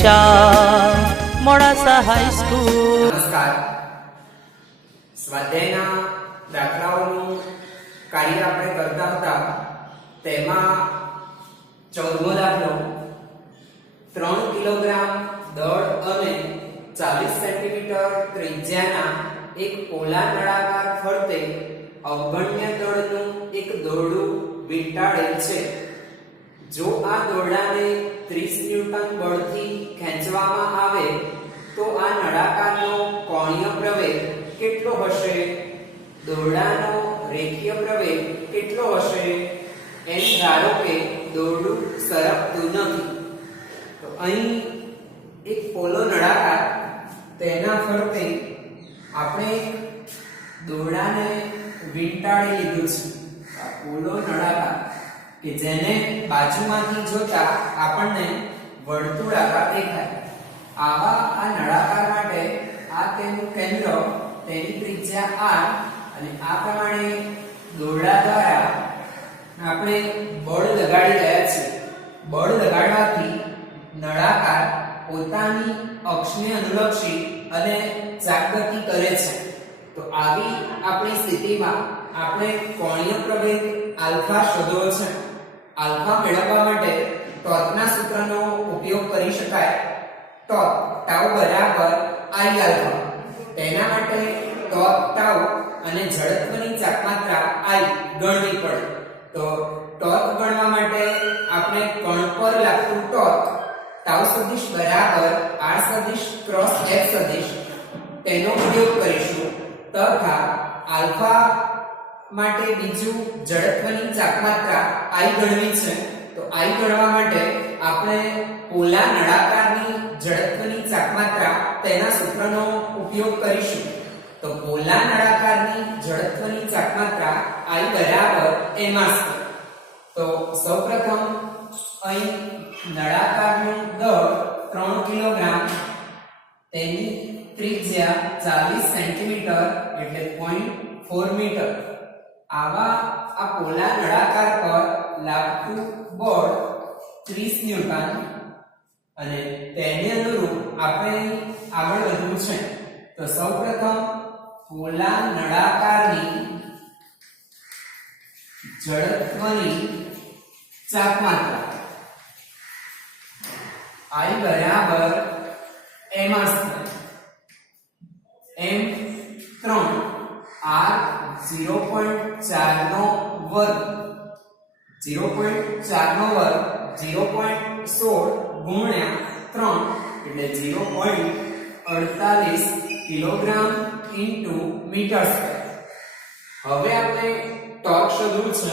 દિશા Modasa high school. નમસ્કાર. સ્વાધ્યાયના દાખલાઓનું કાર્ય આપણે કરતા હતા. તેમાં 14મો દાખલો 3 કિલોગ્રામ દળ અને 40 સેન્ટીમીટર ત્રિજ્યાના એક પોલા નળાકાર ફરતે અવગણ્ય દળનું એક દોરડું વીંટાળેલ છે. જો આ દોરડાને 30 ન્યૂટન બળથી ખેંચવામાં આવે તો આ નળાકારનો કોણીય પ્રવેગ કેટલો હશે? દોરડાનો રેખીય પ્રવેગ કેટલો હશે? એમ ધારો કે દોરડું સરકતું નથી. તો અહીં એક પોલો નળાકાર, તેના ફરતે આપણે દોરડાને વીંટાળી લીધું છે. આ પોલો નળાકાર કે જેને બાજુમાંથી જોતા આપણને વર્તુળાકાર દેખાય. આવા આ નળાકાર માટે આ તેનું કેન્દ્ર, તેની ત્રિજ્યા r, અને આ પ્રમાણે દોરડા દ્વારા આપણે બળ લગાડી રહ્યા છીએ. બળ લગાડવાથી નળાકાર પોતાની અક્ષને અનુલક્ષી અને ચાકગતિ કરે છે. તો આવી આપણી સ્થિતિમાં આપણે કોણીય પ્રવેગ આલ્ફા શોધવો છે. આલ્ફા મેળવવા માટે ટોર્કના સૂત્રનો ઉપયોગ કરી શકાય. ટોર્ક ટાઉ બરાબર I આલ્ફા. તેના માટે ટોર્ક ટાઉ અને જડત્વની ચાકમાત્રા I ગણવી પડે. તો ટોર્ક ગણવા માટે આપણે કણ પર લાગતું ટોર્ક ટાઉ સદિશ બરાબર r સદિશ ક્રોસ f સદિશ તેનો ઉપયોગ કરીશું. તથા આલ્ફા માટે બીજું જડત્વની ચાકમાત્રા I ગણવી છે. તો I ગણવા માટે આપણે પોલા નળાકારની જડત્વની ચાકમાત્રા તેના સૂત્રનો ઉપયોગ કરીશું. તો પોલા નળાકારની જડત્વની ચાકમાત્રા I બરાબર m². તો સૌપ્રથમ અહીં નળાકારનું દળ 3 કિલોગ્રામ, તેની ત્રિજ્યા 40 સેન્ટીમીટર એટલે 0.4 મીટર. આવા આ પોલા નળાકાર પર લાગતું બળ 30 ન્યૂટન, અને તેને અનુરૂપ આપણે આગળ વધવું છે. તો સૌપ્રથમ પોલા નળાકારની જડત્વની ચાકમાત્રા I બરાબર m². m3 r 0.4 નો વર્ગ, 0.4 નો વર્ગ 0.16 ગુણ્યા 3 એટલે 0.48 કિલોગ્રામ ઇન્ટુ મીટર સ્ક્વેર. હવે આપણે ટોર્ક શોધવું છે.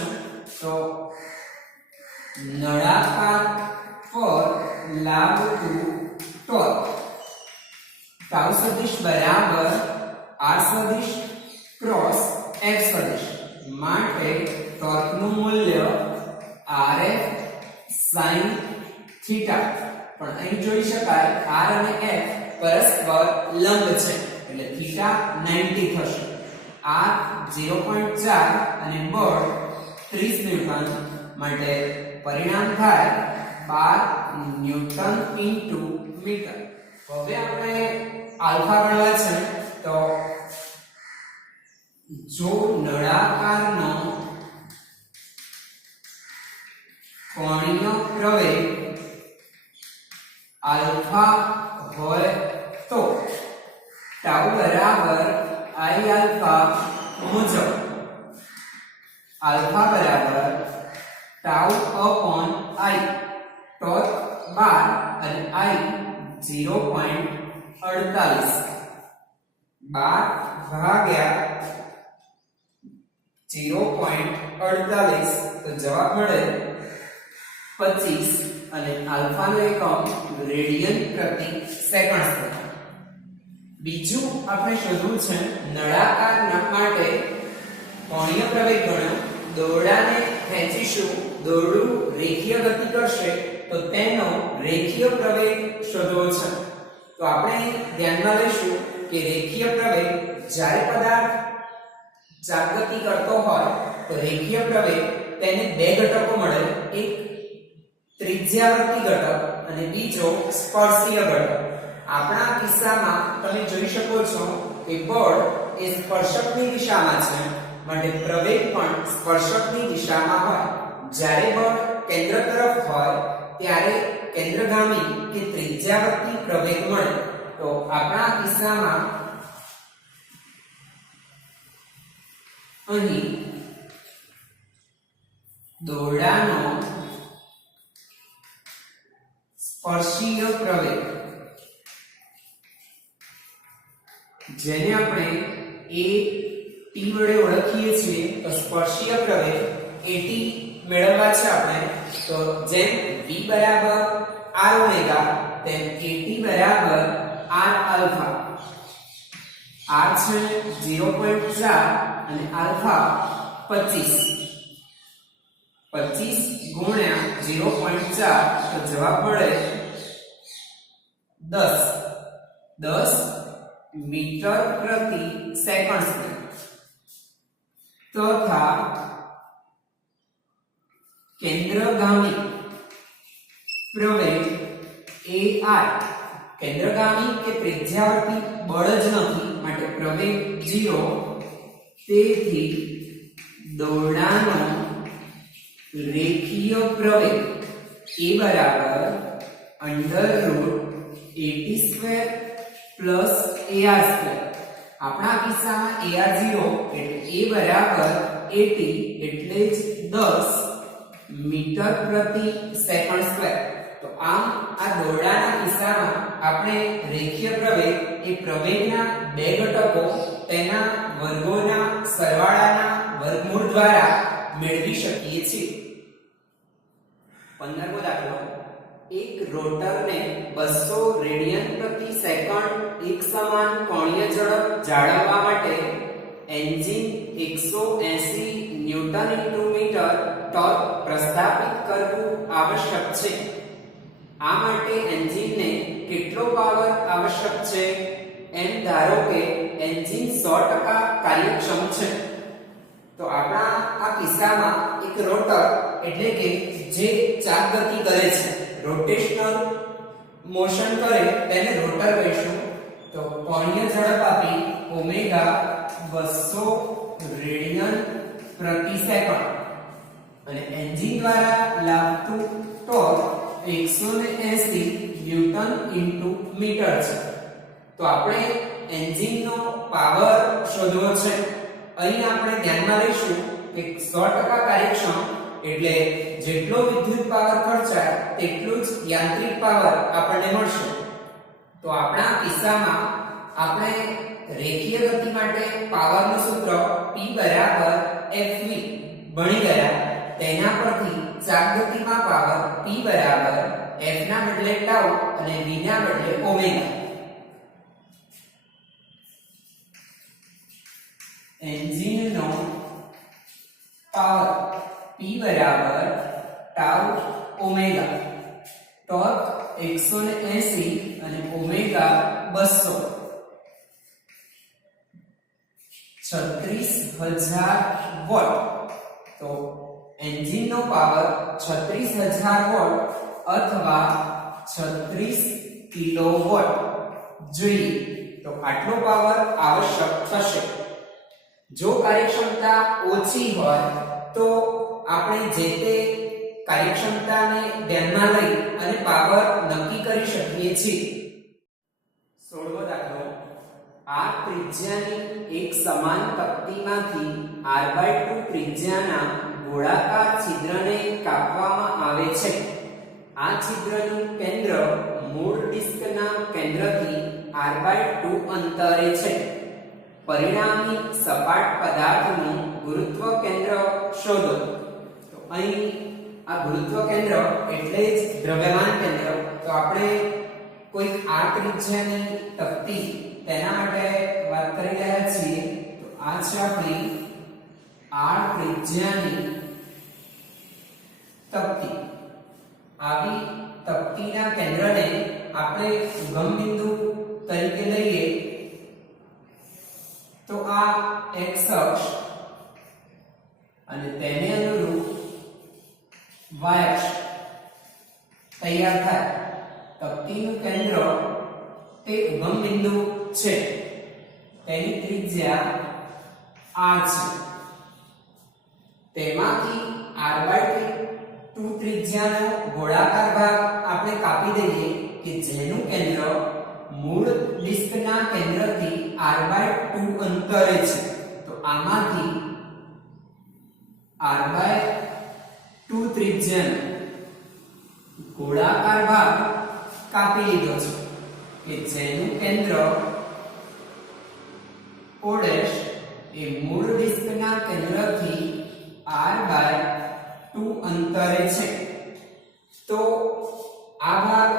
તો નળાકાર પર લાગતું ટોર્ક ટાઉ સદિશ બરાબર r સદિશ ક્રોસ f સદિશ માટે ટોર્કનું મૂલ્ય rf sin થીટા. પણ અહીં જોઈ શકાય r અને f પરસ્પર લંબ છે એટલે થીટા 90 થશે. r 0.4 અને બળ 30 ન્યૂટન માટે પરિણામ થાય 12 ન્યૂટન ઇન્ટુ મીટર. હવે આપણે આલ્ફા ગણવા છે. તો જો નળાકારનો કોણીય પ્રવેગ આલ્ફા હોય તો ટાઉ બરાબર I આલ્ફા મુજબ આલ્ફા બરાબર ટાઉ અપોન I, ટોર્ક 12 અને I 0.48. 12 ભાગ્યા 0.48 તો જવાબ મળે 25, અને આલ્ફાનો એકમ રેડિયન પ્રતિ સેકન્ડ. બીજું આપણે શોધવું છે નળાકાર માટે કોણીય પ્રવેગ ગણો. દોરડાને ખેંચીશું, દોરડું રેખીય ગતિ કરશે, તો તેનો રેખીય પ્રવેગ શોધવો છે. તો આપણે ધ્યાનમાં લઈશું કે રેખીય પ્રવેગ જ્યારે પદાર્થ ચાકગતિ કરતો હોય તો રેખીય પ્રવેગ તેને બે ઘટકો મળે. એક ત્રિજ્યાવર્તી ઘટક અને બીજો સ્પર્શીય ઘટક. આપણા કિસ્સામાં તમે જોઈ શકો છો કે બળ એ સ્પર્શકની દિશામાં છે, માટે પ્રવેગ પણ સ્પર્શકની દિશામાં હોય. જ્યારે બળ કેન્દ્ર તરફ હોય ત્યારે કેન્દ્રગામી કે ત્રિજ્યાવર્તી પ્રવેગ મળે. તો આપણા કિસ્સામાં અહીં દોરડાનો સ્પર્શીય પ્રવેગ, જેને આપણે AT વડે ઓળખીએ છીએ, તો સ્પર્શીય પ્રવેગ AT મેળવવા છે આપણે. તો જેમ v બરાબર r ઓમેગા તેમ AT બરાબર r આલ્ફા. r છે 0.4 અને આલ્ફા 25. 25 ગુણ્યા 0.4 તો જવાબ મળે 10 મીટર પ્રતિ સેકન્ડ સ્ક્વેર. તથા કેન્દ્રગામી પ્રવેગ AR, કેન્દ્રગામી કે ત્રિજ્યાવર્તી બળ જ નથી, માટે પ્રવેગ 0. તેથી દોરડાનો રેખીય પ્રવેગ A બરાબર √AT² + AR². આપણા કિસ્સામાં AR 0 એટલે A બરાબર AT એટલે જ 10 મીટર પ્રતિ સેકન્ડ સ્ક્વેર. તો આમ આ દોરડાના કિસ્સામાં આપણે રેખીય પ્રવેગ એ પ્રવેગના બે ઘટકો તેના વર્ગોના સરવાળાના વર્ગમૂળ દ્વારા મેળવી શકીએ છીએ. 15મો દાખલો. એક રોટરને 200 રેડિયન પ્રતિ સેકન્ડ એક સમાન કોણીય ઝડપ જાળવવા માટે એન્જિન 180 ન્યૂટન × મીટર ટોર્ક પ્રસ્થાપિત કરવું આવશ્યક છે. આ માટે એન્જિનને કેટલો પાવર આવશ્યક છે? એમ ધારો કે એન્જિન 100% કાર્યક્ષમ છે. તો આપણા આ કિસ્સામાં એક રોટર એટલે કે જે ચાક ગતિ કરે છે, રોટેશનલ મોશન કરે તેને રોટર કહીશું. તો કોણીય ઝડપ આપી ઓમેગા 200 રેડિયન પ્રતિ સેકન્ડ અને એન્જિન દ્વારા લાગતું ટોર્ક 180 ન્યૂટન × મીટર છે. તો આપણે એન્જિનનો પાવર શોધવો છે. અહીં આપણે ધ્યાનમાં લઈશું કે 100% કાર્યક્ષમ એટલે જેટલો વિદ્યુત પાવર ખર્ચાય તેટલું જ યાંત્રિક પાવર આપણને મળશે. તો આપણા કિસ્સામાં આપણે રેખીય ગતિ માટે પાવરનું સૂત્ર P બરાબર FV ભણી ગયા. તેના પરથી ચાક ગતિમાં પાવર P બરાબર F ના બદલે ટાઉ અને V ના બદલે ઓમેગા. એન્જિનનો પાવર P બરાબર ટાઉ ઓમેગા, ટોર્ક 180 અને ઓમેગા 200. 36000 વોટ. તો એન્જિનનો પાવર 36000 વોટ અથવા 36 કિલોવોટ જોઈએ. તો આટલો પાવર આવશ્યક થશે. જો કાર્યક્ષમતા ઓછી હોય તો આપણે જે તે કાર્યક્ષમતાને ધ્યાનમાં લઈ અને પાવર નક્કી કરી શકીએ છીએ. 16મો દાખલો. આ ત્રિજ્યાની એક સમાન તકતીમાંથી r/2 ત્રિજ્યાના ગોળાકાર છિદ્રને કાપવામાં આવે છે. આ છિદ્રનું કેન્દ્ર મૂળ ડિસ્કના કેન્દ્રથી r/2 અંતરે છે. પરિણામી સપાટ પદાર્થનું ગુરુત્વ કેન્દ્ર શોધો. તો અહીં આ ગુરુત્વ કેન્દ્ર એટલે જ દ્રવ્યમાન કેન્દ્ર. તો આપણે કોઈ આ ત્રિજ્યાની તકતી તેના માટે વાત કરી રહ્યા છીએ. તો આ છે આપણી r ત્રિજ્યાની તકતી. આવી તકતીના કેન્દ્રને આપણે ઉગમ બિંદુ તરીકે લઈએ તો આ x અક્ષ અને તેને અનુરૂપ y અક્ષ તૈયાર થાય. તકતીનું કેન્દ્ર તે ઉગમ બિંદુ છે તેની ત્રિજ્યા r છે તેમાંથી r/2 ત્રિજ્યાનો ગોળાકાર ભાગ આપણે કાપી દઈએ કે જેનું કેન્દ્ર મૂળ ડિસ્કના કેન્દ્રથી r/2 અંતરે છે તો આમાંથી r/2 ત્રિજ્યાનો ગોળાકાર ભાગ કાપી લીધો છે કે જેનું કેન્દ્ર o' એ મૂળ ડિસ્કના કેન્દ્રથી r/2 અંતરે છે તો આ ભાગ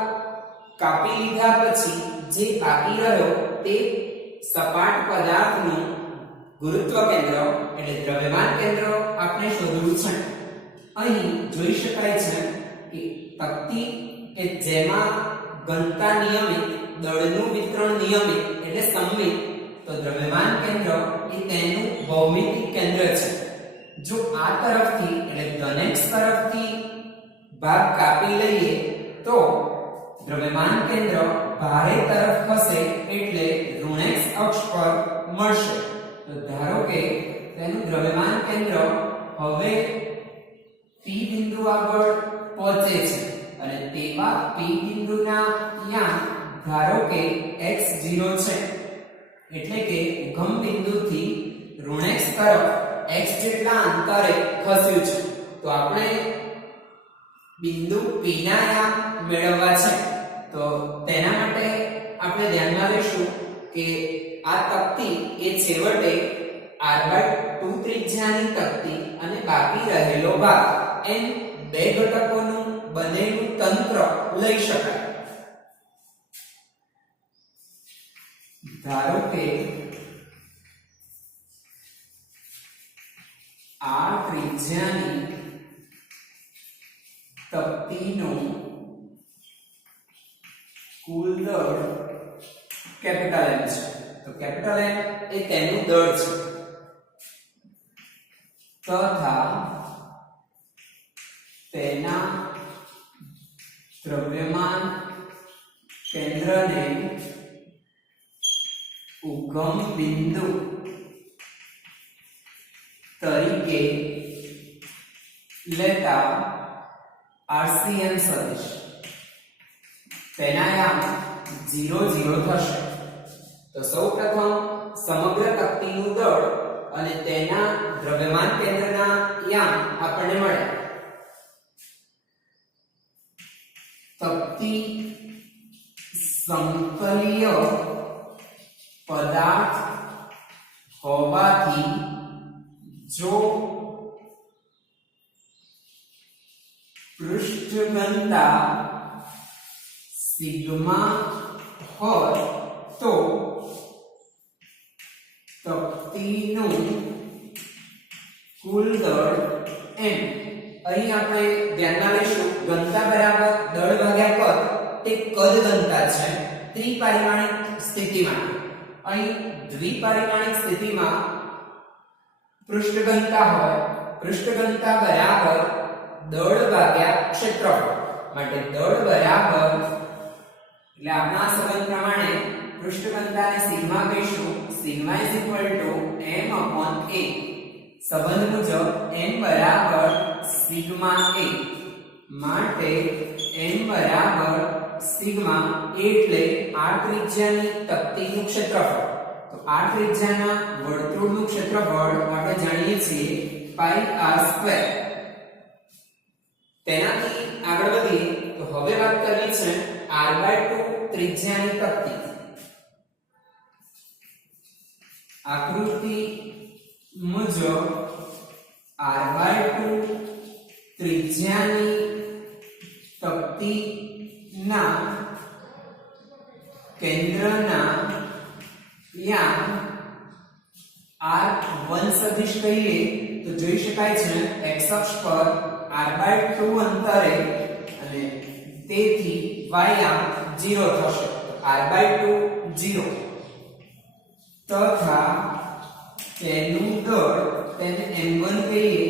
કાપી લીધા પછી જે બાકી રહ્યો તે સપાટ પદાર્થનું ગુરુત્વ કેન્દ્ર એટલે દ્રવ્યમાન કેન્દ્ર આપણે શોધવું છે અહીં જોઈ શકાય છે કે તકતી કે જેમાં ઘનતા નિયમિત દળનું વિતરણ નિયમિત એટલે સમમિત તો દ્રવ્યમાન કેન્દ્ર એ તેનું ભૌમિતિક કેન્દ્ર છે જો આ તરફથી એટલે ધન x તરફથી ભાગ કાપી લઈએ તો દ્રવ્યમાન કેન્દ્ર ભારે તરફ ખસે એટલે ઋણ x અક્ષ પર મળશે તો ધારો કે તેનું દ્રવ્યમાન કેન્દ્ર હવે P બિંદુ આગળ પહોંચે છે અને તેવા P બિંદુના યાં ધારો કે x0 છે એટલે કે ઉગમ બિંદુથી ઋણ x તરફ x જેટલા અંતરે ખસ્યું છે તો આપણે બિંદુ P ના યામ મેળવવા છે તો તેના માટે આપણે ધ્યાનમાં લઈશું કે આ તકતી એ છેવટે r/2 ત્રિજ્યાની તકતી અને બાકી રહેલો ભાગ એમ બે ઘટકોનું બનેલું તંત્ર લઈ શકાય ધારો કે આ ત્રિજ્યાની તકતીનું કુલ દળ કેપિટલ M છે તો કેપિટલ M એ તેનું દળ છે તથા તેના દ્રવ્યમાન કેન્દ્રને ઉગમ બિંદુ તરીકે લેતા RCM સદિશ તેના યામ 0 0 થશે તો સૌપ્રથમ સમગ્ર તકતીનું દળ અને તેના દ્રવ્યમાન કેન્દ્રના યામ આપણને મળે તકતી સમતલીય પદાર્થ હોવાથી જો પૃષ્ઠઘનતા સિગ્મા હોય તો તકતીનું કુલ દળ m અહીં આપણે ધ્યાનમાં લઈશું ઘનતા બરાબર દળ ભાગ્યા કદ તે કદ ઘનતા છે ત્રિપરિમાણિક સ્થિતિમાં અહીં દ્વિપરિમાણિક સ્થિતિમાં પૃષ્ઠઘનતા હોય પૃષ્ઠઘનતા બરાબર દળ ભાગ્યા ક્ષેત્રફળ માટે દળ બરાબર એટલે આપણા સંબંધ પ્રમાણે પૃષ્ઠઘનતાને સિગ્મા કહીશું સિગ્મા m/a સંબંધ મુજબ m બરાબર સિગ્મા a માટે m બરાબર સિગ્મા એટલે r ત્રિજ્યાની તકતીનું ક્ષેત્રફળ તો r ત્રિજ્યાના વર્તુળનું ક્ષેત્રફળ આપણે જાણીએ છીએ પાઈ r². તેનાથી આગળ વધીએ તો હવે વાત કરવી છે r/2 ત્રિજ્યાની તકતી. આકૃતિ મુજબ r/2 ત્રિજ્યાની તકતીના કેન્દ્રના યામ r1 સદિશ કહીએ તો જોઈ શકાય છે x અક્ષ પર r/2 અંતરે અને તેથી y યામ 0 થશે r/2 0 તથા તેનું દળ તેને m1 કહીએ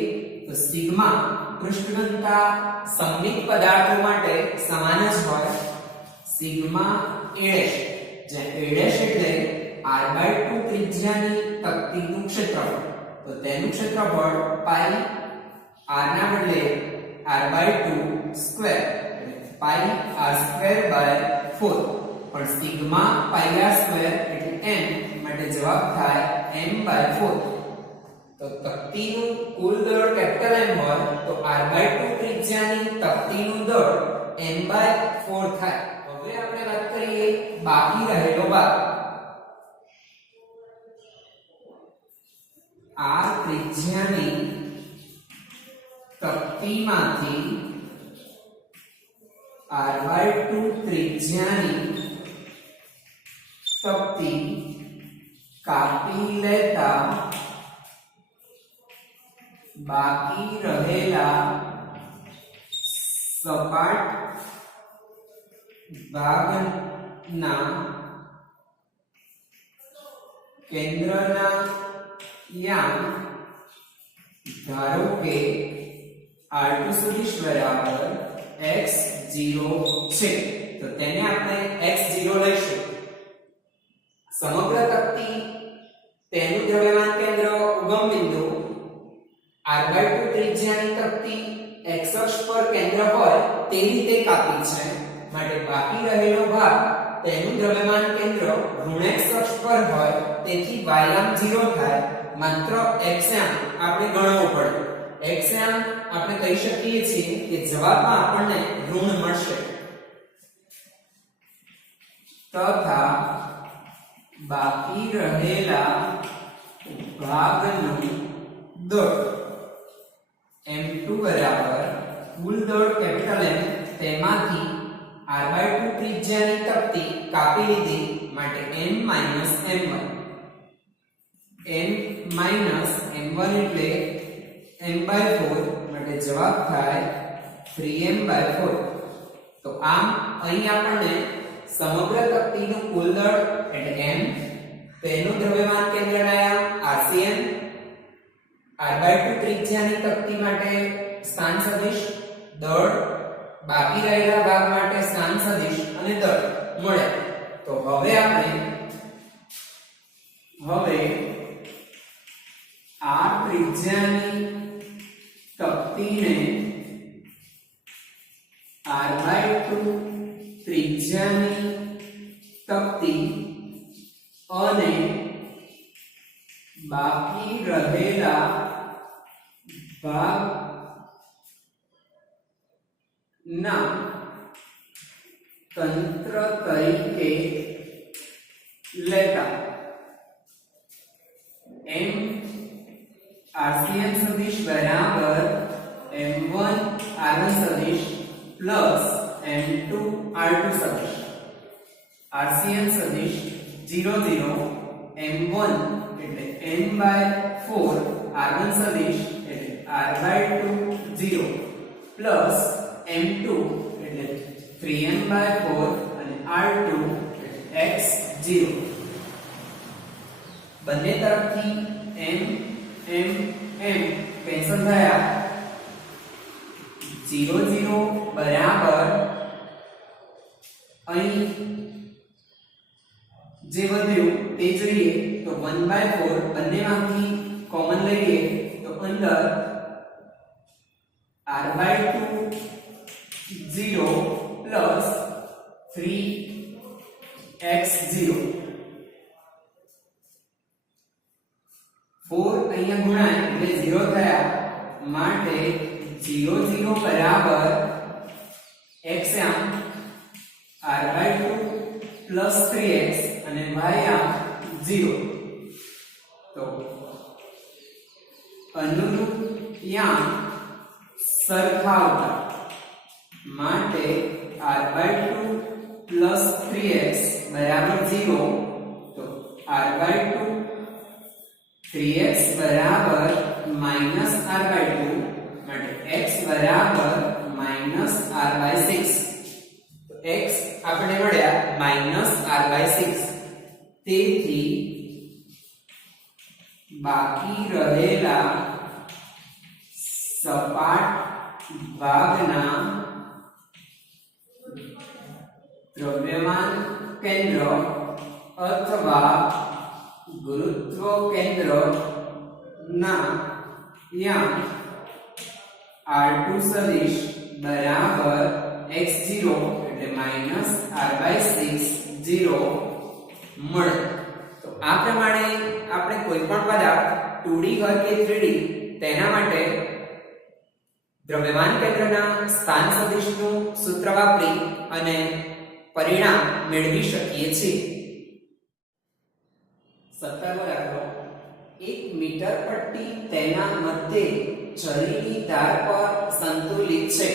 તો સિગ્મા પૃષ્ઠઘનતા સમમિત પદાર્થો માટે સમાન જ હોય સિગ્મા a' જ્યાં a' એટલે r/2 ત્રિજ્યાની તકતીનું ક્ષેત્રફળ, તો તેનું ક્ષેત્રફળ પાઈ r ના બદલે r/2 સ્ક્વેર પાઈ r²/4, પણ સિગ્મા પાઈ r² એટલે m માટે જવાબ થાય m/4. તો તકતીનું કુલ દળ કેપિટલ M હોય તો r/2 ત્રિજ્યાની તકતીનું દળ m/4 થાય. હવે આપણે વાત કરીએ બાકી રહેલો ભાગ. r ત્રિજ્યાની તકતીમાંથી r/2 ત્રિજ્યાની તકતી કાપી લેતા બાકી રહેલા સપાટ ભાગના કેન્દ્રના યામ ધારો કે r2 સદિશ બરાબર x0 છે, તો તેને આપણે x0 લઈશું. સમગ્ર તકતી તેનું દ્રવ્યમાન કેન્દ્ર ઉગમ બિંદુ r/2 ત્રિજ્યાની તકતી x અક્ષ પર કેન્દ્ર હોય તે રીતે કાપી છે, માટે બાકી રહેલો ભાગ તેનું દ્રવ્યમાન કેન્દ્ર ઋણ x અક્ષ પર હોય તેથી y યામ 0 થાય. માત્ર x યામ આપણે ગણવો પડે. x યામ આપણે કહી શકીએ છીએ કે જવાબમાં આપણને ઋણ મળશે. તથા બાકી રહેલા ભાગનું દળ m2 બરાબર કુલ દળ કેપિટલ M તેમાંથી r/2 ત્રિજ્યાની તકતી કાપી લીધી માટે m - m1 એટલે m/4 માટે જવાબ થાય 3m/4. તો આમ અહીં આપણને સમગ્ર તકતીનું કુલ દળ એટલે m, તેનું દ્રવ્યમાન કેન્દ્રના યામ rcm, r/2 ત્રિજ્યાની તકતી માટે સ્થાન સદિશ, દળ, બાકી રહેલા ભાગ માટે સ્થાન સદિશ અને દળ મળ્યા. તો હવે આપણે આ ત્રિજ્યાની તકતીને r/2 ત્રિજ્યાની તકતી અને બાકી રહેલા ભાગ ના તંત્ર તરીકે લેતા m rcm સદિશ બરાબર m1 r1 સદિશ પ્લસ m2 r2 સદિશ, rcm સદિશ 0 0 m1 એટલે m/4 r1 સદિશ એટલે r/2 0 પ્લસ m2 એટલે 3m/4 અને r2 એટલે x0. બંને તરફથી m m m કેન્સલ થયા. 0 0 બરાબર અહીં જે વધ્યું તે જોઈએ તો 1/4 બંનેમાંથી કોમન લઈએ તો અંદર r/2 0 પ્લસ 3x0 4 અહીંયા ગુણાય એટલે 0 થયા માટે 0 0 બરાબર x યામ r/2 પ્લસ 3x અને y યામ 0. તો અનુરૂપ યામ સરખાવતા માટે r/2 પ્લસ 3x બરાબર 0, તો r/2 3x બરાબર માઈનસ r/2 માટે x બરાબર માઈનસ r/6. તો x આપણે મળ્યા માઈનસ r/6. તેથી બાકી રહેલા સપાટ ભાગના દ્રવ્યમાન કેન્દ્ર અથવા ગુરુત્વ કેન્દ્ર ના યાં r2 સદિશ બરાબર x0 એટલે -r/6 0 મળે. તો આ પ્રમાણે આપણે કોઈ પણ પદાર્થ 2D હોય કે 3D તેના માટે દ્રવ્યમાન કેન્દ્રના સ્થાન સદિશનું સૂત્ર વાપરી અને પરિણામ મેળવી શકીએ છીએ. 17મો દાખલો, 1 મીટર પટ્ટી તેના મધ્યે છરીની ધાર પર સંતુલિત છે.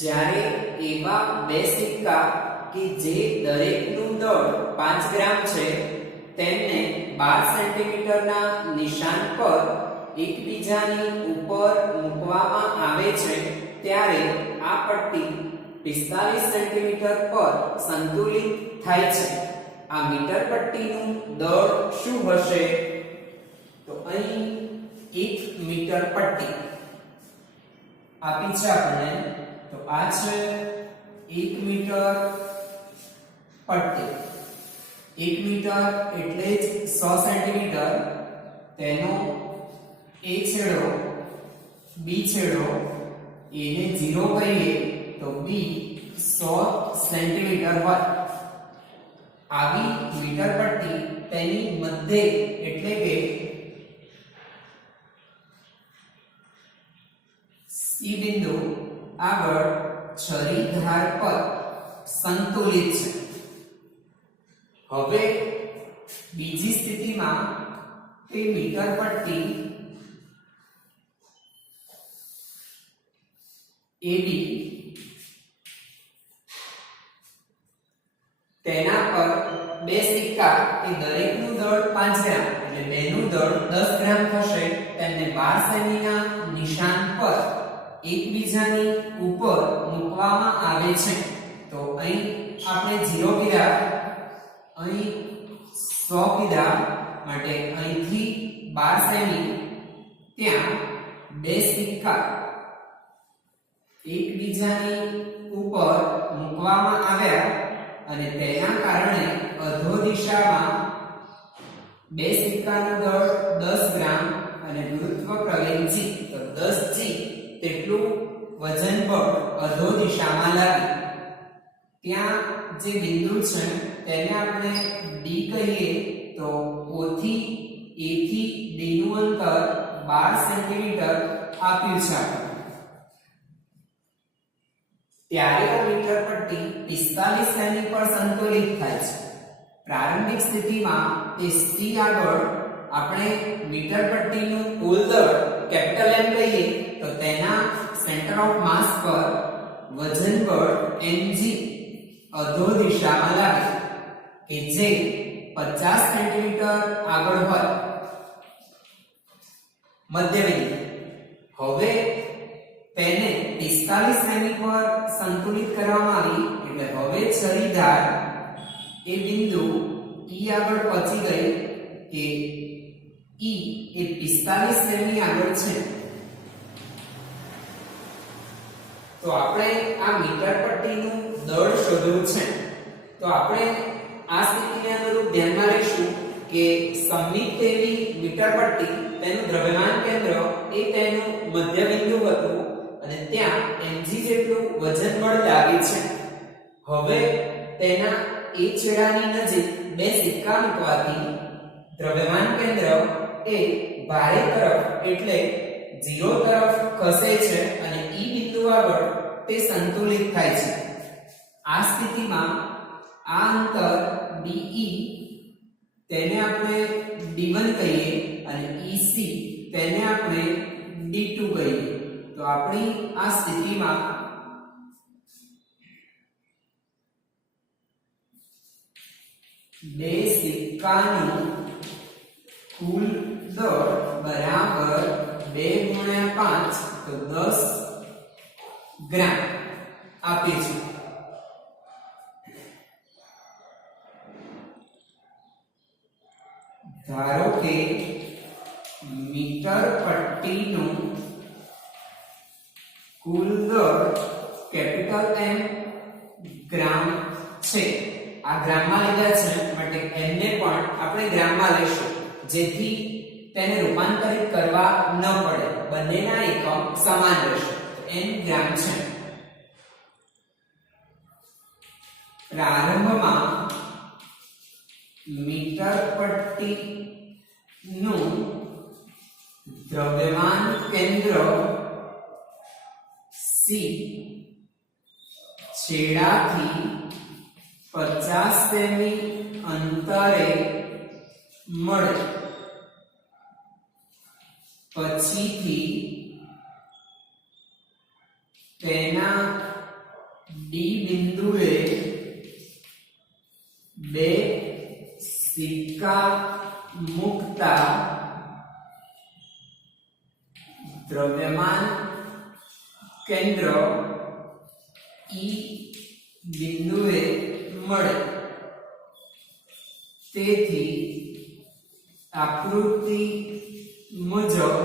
જ્યારે એવા બે સિક્કા કે જે દરેકનું દળ 5 ગ્રામ છે તેમને 12 સેન્ટીમીટરના નિશાન પર એકબીજાની ઉપર મૂકવામાં આવે છે ત્યારે આ પટ્ટી 45 સેન્ટીમીટર પર સંતુલિત થાય છે. આ મીટર પટ્ટીનું દળ શું હશે? તો અહીં 1 મીટર પટ્ટી આપી છે આપણને. તો આ છે 1 મીટર પટ્ટી. 1 મીટર એટલે જ 100 સેન્ટીમીટર. તેનો a છેડો b છેડો એને 0 કહીએ તો b 100 સેન્ટીમીટર હોય. આવી મીટર પટ્ટી તેની મધ્યે એટલે કે C બિંદુ આગળ છરી ધાર પર સંતુલિત છે. હવે બીજી સ્થિતિમાં તે મીટર પટ્ટી AB તેના પર બે સિક્કા કે દરેકનું દળ 5 ગ્રામ એટલે બેનું દળ 10 ગ્રામ થશે. તેમને 12 સેમીના નિશાન પર એકબીજાની ઉપર મૂકવામાં આવે છે. તો અહીં આપણે 0 કીધા, અહીં 100 કીધા માટે અહીંથી 12 સેમી ત્યાં બે સિક્કા એકબીજાની ઉપર મૂકવામાં આવ્યા અને તેના કારણે અધો દિશામાં બે સિક્કાનું દળ 10 ગ્રામ અને ગુરુત્વ પ્રવેગ g તો 10 g તેટલું વજન બળ અધો દિશામાં લાગ્યું. ત્યાં જે બિંદુ છે તેને આપણે D કહીએ તો O થી A થી D નું અંતર 12 સેન્ટીમીટર આપ્યું છે. ત્યારે આ મીટર પટ્ટી 45 સેમી પર સંતુલિત થાય છે. પ્રારંભિક સ્થિતિમાં તે C આગળ આપણે મીટર પટ્ટીનું કુલ દળ કેપિટલ M કહીએ તો તેના સેન્ટર ઓફ માસ પર વજન બળ mg અધો દિશામાં લાગે કે જે 50 સેન્ટીમીટર આગળ હોય મધ્ય બિંદુ. હવે તેને 45 સેમી પર સંતુલિત કરવામાં આવી એટલે હવે છરી ધાર એ બિંદુ E આગળ પહોંચી ગઈ કે E એ 45 સેમી આગળ છે. તો આપણે આ મીટર પટ્ટીનું દળ શોધવું છે. તો આપણે આ સ્થિતિને અનુરૂપ ધ્યાનમાં લઈશું કે સમમિત એવી મીટર પટ્ટી તેનું દ્રવ્યમાન કેન્દ્ર એ તેનું મધ્ય બિંદુ હતું અને ત્યાં mg જેટલું વજન બળ લાગે છે. હવે તેના એ છેડાની નજીક બે સિક્કા મૂકવાથી દ્રવ્યમાન કેન્દ્ર એ ભારે તરફ એટલે 0 તરફ ખસે છે અને E બિંદુ આગળ તે સંતુલિત થાય છે. આ સ્થિતિમાં આ અંતર DE તેને આપણે D1 કહીએ અને EC તેને આપણે D2 કહીએ. તો આપણી આ સ્થિતિમાં બે સિક્કાનું કુલ દળ બરાબર 2 × 5 તો 10 ગ્રામ આપે છે. ધારો કે મીટર પટ્ટીનું કુલ દળ કેપિટલ M ગ્રામ છે. ગ્રામમાં લીધા છે માટે n ને પણ આપણે ગ્રામમાં લઈશું જેથી તેને રૂપાંતરિત કરવા ન પડે બંનેના એકમ સમાન રહેશે n ગ્રામ છે પ્રારંભમાં મીટર પટ્ટીનું દ્રવ્યમાન કેન્દ્ર C છેડાથી 50 સેમી અંતરે મળે પછીથી તેના D બિંદુએ બે સિક્કા મુકતા દ્રવ્યમાન કેન્દ્ર E બિંદુએ મળે તેથી આકૃતિ મુજબ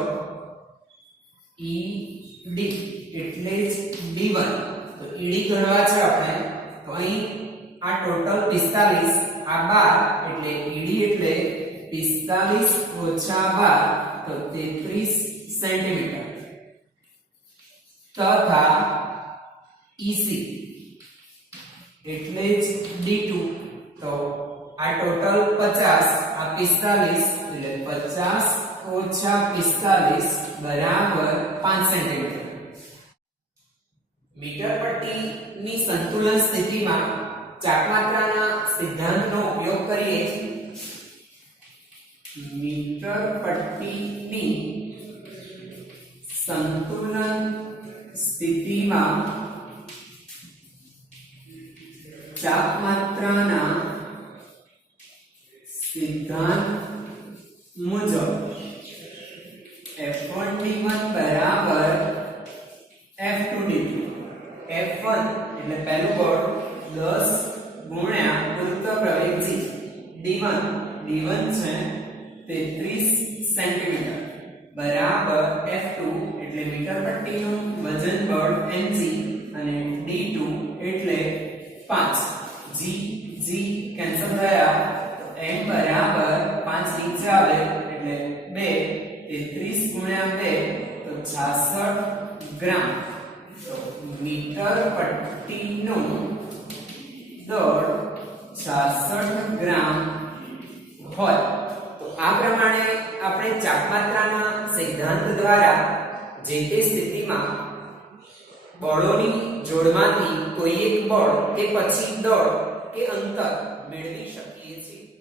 ED એટલે જ D1 તો ED ગણવા છે આપણે તો અહીં આ ટોટલ 45 આ 12 એટલે ED એટલે 45 - 12 તો 33 સેન્ટીમીટર તથા EC એટલે જ D2 તો આ ટોટલ 50 આ 45 એટલે 50 - 45 બરાબર 5 સેન્ટીમીટર મીટર પટ્ટીની સંતુલન સ્થિતિમાં ચાપમાત્રાના સિદ્ધાંતનો ઉપયોગ કરીએ મીટર પટ્ટીની સંતુલન સ્થિતિમાં ચાપમાત્રાના સિદ્ધાંત મુજબ F1D1 બરાબર F2D2 F1 એટલે પહેલું બળ 10 ગુણ્યા ગુરુત્વ પ્રવેગ g D1 છે 33 સેન્ટીમીટર બરાબર F2 એટલે મીટર પટ્ટીનું વજન બળ mg અને D2 એટલે 5 g કેન્સલ થયા તો m બરાબર 5 નીચે આવે એટલે 2 33 ગુણ્યા 2 તો 66 ગ્રામ તો મીટર પટ્ટીનું દળ 66 ગ્રામ હોય તો આ પ્રમાણે આપણે ચાપમાત્રાના સિદ્ધાંત દ્વારા જે તે સ્થિતિમાં બળોની જોડમાંથી કોઈ એક બળ કે પછી દળ કે અંતર મેળવી શકીએ છીએ